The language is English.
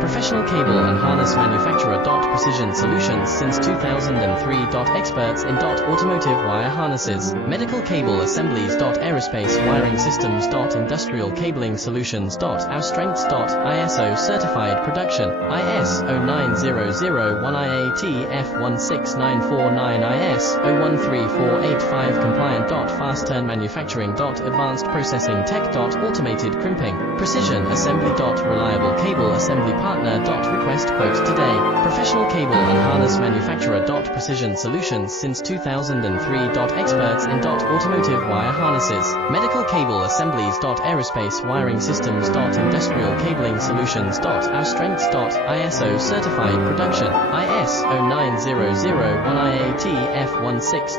Professional cable and harness manufacturer. Precision solutions since 2003. Experts in automotive wire harnesses, medical cable assemblies. Aerospace wiring systems. Industrial cabling solutions. Our strengths. ISO certified production, IS 09001 IATF 16949 IS 013485 compliant. Fast turn manufacturing. Advanced processing tech. Automated crimping, precision assembly. Reliable cable assembly partner. Request quote today. Professional cable and harness manufacturer. Precision solutions since 2003. Experts in automotive wire harnesses, medical cable assemblies. Aerospace wiring systems. Industrial cabling solutions. Our strengths. ISO certified production, IS 09001 IATF 16949